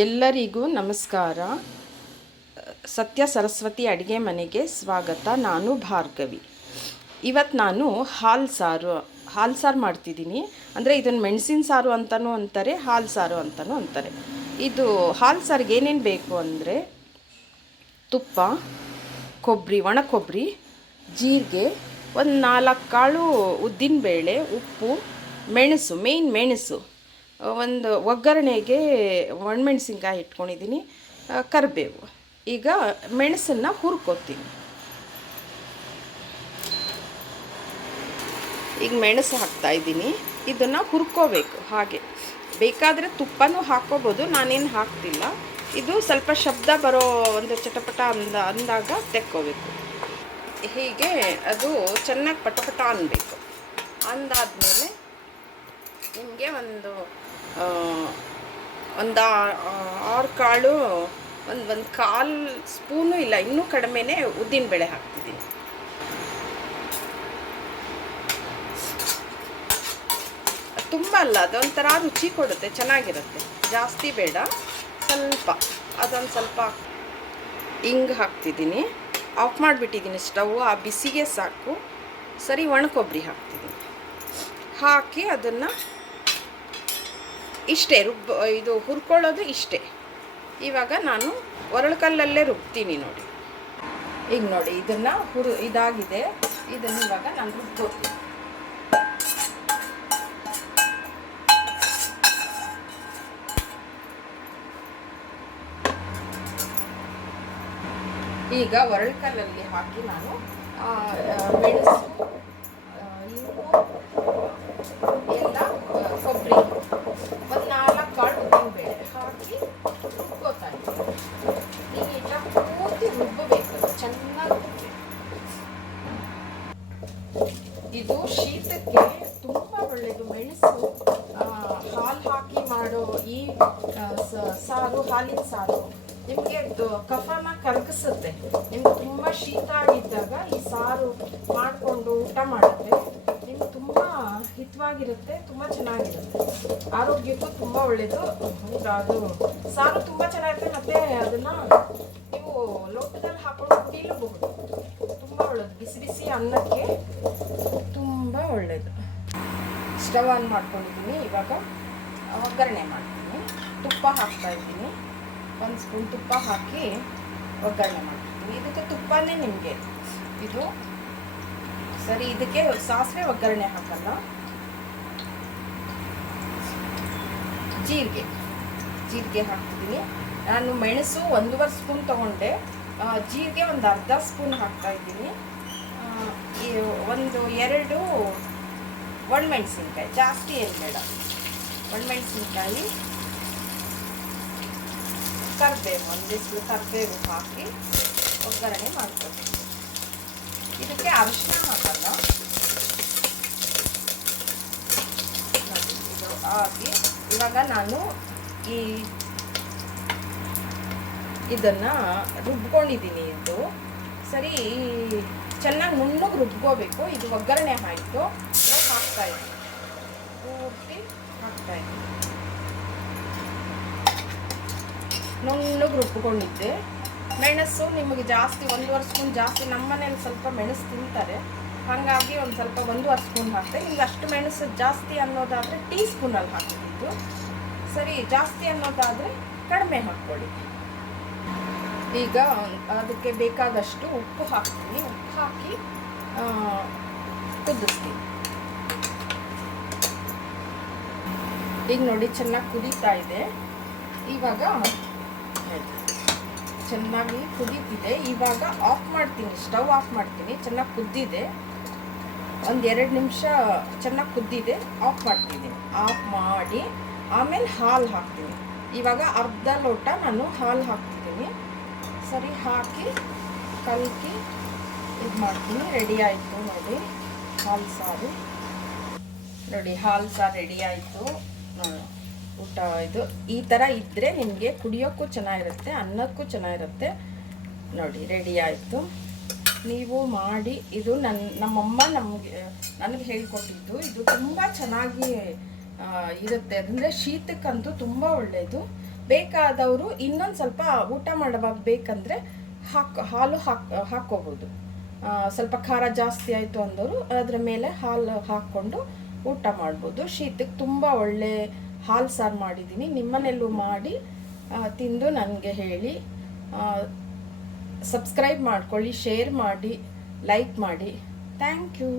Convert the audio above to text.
ಎಲ್ಲರಿಗೂ ನಮಸ್ಕಾರ. ಸತ್ಯ ಸರಸ್ವತಿ ಅಡುಗೆ ಮನೆಗೆ ಸ್ವಾಗತ. ನಾನು ಭಾರ್ಗವಿ. ಇವತ್ತು ನಾನು ಹಾಲು ಸಾರು ಹಾಲು ಸಾರು ಮಾಡ್ತಿದ್ದೀನಿ. ಅಂದರೆ ಇದನ್ನು ಮೆಣಸಿನ ಸಾರು ಅಂತಲೂ ಅಂತಾರೆ, ಹಾಲು ಸಾರು ಅಂತಲೂ ಅಂತಾರೆ. ಇದು ಹಾಲು ಸಾರಿಗೆ ಏನೇನು ಬೇಕು ಅಂದರೆ ತುಪ್ಪ ಕೊಬ್ಬರಿ ಒಣ ಕೊಬ್ಬರಿ ಜೀರಿಗೆ, ಒಂದು ನಾಲ್ಕು ಕಾಳು ಉದ್ದಿನಬೇಳೆ ಉಪ್ಪು, ಮೆಣಸು ಮೇಯ್ನ್ ಮೆಣಸು. ಒಂದು ಒಗ್ಗರಣೆಗೆ ಒಣಮೆಣ್ಸಿನ್ಕಾಯಿ ಇಟ್ಕೊಂಡಿದ್ದೀನಿ ಕರಿಬೇವು. ಈಗ ಮೆಣಸನ್ನು ಹುರ್ಕೋತೀನಿ. ಈಗ ಮೆಣಸು ಹಾಕ್ತಾ ಇದ್ದೀನಿ. ಇದನ್ನು ಹುರ್ಕೋಬೇಕು ಹಾಗೆ. ಬೇಕಾದರೆ ತುಪ್ಪನೂ ಹಾಕ್ಕೋಬೋದು, ನಾನೇನು ಹಾಕ್ತಿಲ್ಲ. ಇದು ಸ್ವಲ್ಪ ಶಬ್ದ ಬರೋ ಒಂದು ಚಟಪಟ ಅಂದ, ಅಂದಾಗ ತೆಕ್ಕೋಬೇಕು. ಹೀಗೆ ಅದು ಚೆನ್ನಾಗಿ ಪಟಪಟ ಅನ್ನಬೇಕು ಅಂದಾದಮೇಲೆ ನಿಮಗೆ ಒಂದು ಒಂದು ಆರು ಕಾಳು, ಒಂದು ಒಂದು ಕಾಲು ಸ್ಪೂನು ಇಲ್ಲ, ಇನ್ನೂ ಕಡಿಮೆನೇ ಉದ್ದಿನಬೇಳೆ ಹಾಕ್ತಿದ್ದೀನಿ. ತುಂಬ ಅಲ್ಲ, ಅದೊಂಥರ ರುಚಿ ಕೊಡುತ್ತೆ, ಚೆನ್ನಾಗಿರುತ್ತೆ. ಜಾಸ್ತಿ ಬೇಡ, ಸ್ವಲ್ಪ, ಅದೊಂದು ಸ್ವಲ್ಪ ಹಿಂಗೆ ಹಾಕ್ತಿದ್ದೀನಿ. ಆಫ್ ಮಾಡಿಬಿಟ್ಟಿದ್ದೀನಿ ಸ್ಟವ್, ಆ ಬಿಸಿಗೆ ಸಾಕು. ಸರಿ ಒಣ ಕೊಬ್ಬರಿ ಹಾಕ್ತಿದ್ದೀನಿ. ಹಾಕಿ ಅದನ್ನು ಇಷ್ಟೇ, ರುಬ್ಬ, ಇದು ಹುರ್ಕೊಳ್ಳೋದು ಇಷ್ಟೇ. ಇವಾಗ ನಾನು ಒರಳುಕಲ್ಲಲ್ಲೇ ರುಬ್ತೀನಿ ನೋಡಿ. ಈಗ ನೋಡಿ, ಇದನ್ನು ಹುರು, ಇದಾಗಿದೆ. ಇದನ್ನು ಇವಾಗ ನಾನು ರುಬ್ಬೋತೀನಿ ಈಗ ಒರಳುಕಲ್ಲಲ್ಲಿ ಹಾಕಿ ನಾನು ಮೆಣಸು ಎಲ್ಲ ಕೊಬ್ಬರಿ. ಕಾಳು ಉದ್ದಿನಬೇಳೆ ಹಾಕಿ ರುಬ್ಕೋತಾ ಇದ್ದೀನಿ ಈಗ ಪೂರ್ತಿ ರುಬ್ಬಬೇಕು ಚೆನ್ನಾಗಿ ಇದು ಶೀತಕ್ಕೆ ತುಂಬ ಒಳ್ಳೆಯದು. ಮೆಣಸು ಹಾಲು ಹಾಕಿ ಮಾಡೋ ಈ ಸಾರು, ಹಾಲಿನ ಸಾರು, ನಿಮಗೆ ಕಫನ ಕರಗಿಸುತ್ತೆ. ನಿಮ್ಗೆ ತುಂಬ ಶೀತ ಆಗಿದ್ದಾಗ ಈ ಸಾರು ಮಾಡಿಕೊಂಡು ಊಟ ತುಂಬ ಹಿತವಾಗಿರುತ್ತೆ, ತುಂಬ ಚೆನ್ನಾಗಿರುತ್ತೆ. ಆರೋಗ್ಯಕ್ಕೂ ತುಂಬ ಒಳ್ಳೆಯದು ಅದು ಸಾರು ತುಂಬ ಚೆನ್ನಾಗಿರುತ್ತೆ, ಮತ್ತು ಅದನ್ನು ನೀವು ಲೋಟದಲ್ಲಿ ಹಾಕೊಂಡು ಕುಡಿಯಲೂಬಹುದು. ತುಂಬ ಒಳ್ಳೆಯದು ಬಿಸಿ ಬಿಸಿ ಅನ್ನಕ್ಕೆ ತುಂಬ ಒಳ್ಳೆಯದು ಸ್ಟವ್ ಆನ್ ಮಾಡ್ಕೊಂಡಿದ್ದೀನಿ. ಇವಾಗ ಒಗ್ಗರಣೆ ಮಾಡ್ತೀನಿ. ತುಪ್ಪ ಹಾಕ್ತಾ ಇದ್ದೀನಿ. ಒಂದು ಸ್ಪೂನ್ ತುಪ್ಪ ಹಾಕಿ ಒಗ್ಗರಣೆ ಮಾಡ್ತೀನಿ. ಇದಕ್ಕೆ ತುಪ್ಪನೇ ನಿಮಗೆ. ಇದು ಸರಿ, ಇದಕ್ಕೆ ಸಾಸಿವೆ ಒಗ್ಗರಣೆ ಹಾಕಲ್ಲ. ಜೀರಿಗೆ ಜೀರಿಗೆ ಹಾಕ್ತಿದ್ದೀನಿ ನಾನು ಮೆಣಸು ಒಂದೂವರೆ ಸ್ಪೂನ್ ತೊಗೊಂಡೆ. ಜೀರಿಗೆ ಒಂದು ಅರ್ಧ ಸ್ಪೂನ್ ಹಾಕ್ತಾಯಿದ್ದೀನಿ ಒಂದು ಎರಡು ಒಣಮೆಣಸಿನ್ಕಾಯಿ, ಜಾಸ್ತಿ ಏನು ಬೇಡ. ಒಣಮೆಣಸಿನ್ಕಾಯಿ, ಕರಿಬೇವು, ಒಂದಿಷ್ಟು ಕರಿಬೇವು ಹಾಕಿ ಒಗ್ಗರಣೆ ಮಾಡ್ತೀನಿ ಇದಕ್ಕೆ ಅರಿಶಿನ ಹಾಕಲ್ಲ ನೋಡಿ, ಇದು ಹಾಕಿ ಇವಾಗ ನಾನು ಈ ಇದನ್ನು ರುಬ್ಕೊಂಡಿದ್ದೀನಿ ಇದು. ಸರಿ ಚೆನ್ನಾಗಿ ನುಣ್ಣಗೆ ರುಬ್ಕೋಬೇಕು. ಇದು ಒಗ್ಗರಣೆ ಆಯಿತು. ಹಾಕ್ತಾ ಇದ್ದೀನಿ. ಪೂರ್ತಿ ಹಾಕ್ತಾ ಇದ್ದೀನಿ. ನುಣ್ಣಗೆ ರುಬ್ಕೊಂಡಿದ್ದೆ. ಮೆಣಸು ನಿಮಗೆ ಜಾಸ್ತಿ ಒಂದು ಸ್ಪೂನ್ ಜಾಸ್ತಿ, ನಮ್ಮ ಮನೇಲಿ ಸ್ವಲ್ಪ ಮೆಣಸು ತಿಂತಾರೆ. ಹಾಗಾಗಿ ಒಂದು ಸ್ವಲ್ಪ ಒಂದೂವರೆ ಸ್ಪೂನ್ ಹಾಕ್ತೆ. ನಿಮ್ಗೆ ಅಷ್ಟು ಮೆಣಸು ಜಾಸ್ತಿ ಅನ್ನೋದಾದರೆ ಟೀ ಸ್ಪೂನಲ್ಲಿ ಹಾಕಿದ್ದು ಸರಿ, ಜಾಸ್ತಿ ಅನ್ನೋದಾದರೆ ಕಡಿಮೆ ಹಾಕ್ಕೊಳ್ಳಿ ಈಗ ಅದಕ್ಕೆ ಬೇಕಾದಷ್ಟು ಉಪ್ಪು ಹಾಕ್ತೀನಿ. ಉಪ್ಪು ಹಾಕಿ ಕುದಿಸ್ತೀನಿ. ಈಗ ನೋಡಿ, ಚೆನ್ನಾಗಿ ಕುದೀತಾ ಇದೆ. ಇವಾಗ ಚೆನ್ನಾಗಿ ಕುದೀತಿದೆ. ಇವಾಗ ಆಫ್ ಮಾಡ್ತೀನಿ, ಸ್ಟವ್ ಆಫ್ ಮಾಡ್ತೀನಿ. ಚೆನ್ನಾಗಿ ಕುದ್ದಿದೆ. ಒಂದು ಎರಡು ನಿಮಿಷ ಚೆನ್ನಾಗಿ ಕುದ್ದಿದೆ. ಆಫ್ ಮಾಡ್ತಿದ್ದೀನಿ ಆಫ್ ಮಾಡಿ ಆಮೇಲೆ ಹಾಲು ಹಾಕ್ತೀನಿ. ಇವಾಗ ಅರ್ಧ ಲೋಟ ನಾನು ಹಾಲು ಹಾಕ್ತಿದ್ದೀನಿ ಸರಿ, ಹಾಕಿ, ಕಲಕಿ, ಇದು ಮಾಡ್ತೀನಿ. ರೆಡಿ ಆಯಿತು ನೋಡಿ, ಹಾಲು ಸಾರು. ನೋಡಿ, ಹಾಲು ಸಾರು ರೆಡಿ ಆಯಿತು. ಊಟ ಇದು. ಈ ಥರ ಇದ್ದರೆ ನಿಮಗೆ ಕುಡಿಯೋಕ್ಕೂ ಚೆನ್ನಾಗಿರುತ್ತೆ, ಅನ್ನಕ್ಕೂ ಚೆನ್ನಾಗಿರುತ್ತೆ. ನೋಡಿ, ರೆಡಿ ಆಯಿತು. ನೀವು ಮಾಡಿ, ಇದು ನನ್ನ ನಮ್ಮಮ್ಮ ನಮಗೆ, ನನಗೆ ಹೇಳ್ಕೊಟ್ಟಿದ್ದು. ಇದು ತುಂಬ ಚೆನ್ನಾಗಿ ಇರುತ್ತೆ. ಅಂದರೆ ಶೀತಕ್ಕಂತೂ ತುಂಬ ಒಳ್ಳೆಯದು ಬೇಕಾದವರು ಇನ್ನೊಂದು ಸ್ವಲ್ಪ ಊಟ ಮಾಡುವಾಗ ಬೇಕಂದರೆ ಹಾಕ್, ಹಾಲು ಹಾಕ್, ಹಾಕ್ಕೋಬೋದು. ಸ್ವಲ್ಪ ಖಾರ ಜಾಸ್ತಿ ಆಯಿತು ಅಂದವರು ಅದರ ಮೇಲೆ ಹಾಲು ಹಾಕ್ಕೊಂಡು ಊಟ ಮಾಡ್ಬೋದು. ಶೀತಕ್ಕೆ ತುಂಬ ಒಳ್ಳೆ ಹಾಲು ಸಾರು ಮಾಡಿದ್ದೀನಿ ನಿಮ್ಮನೆಲ್ಲೂ ಮಾಡಿ ತಿಂದು ನನಗೆ ಹೇಳಿ. ಸಬ್ಸ್ಕ್ರೈಬ್ ಮಾಡ್ಕೊಳ್ಳಿ, ಶೇರ್ ಮಾಡಿ, ಲೈಕ್ ಮಾಡಿ. Thank you.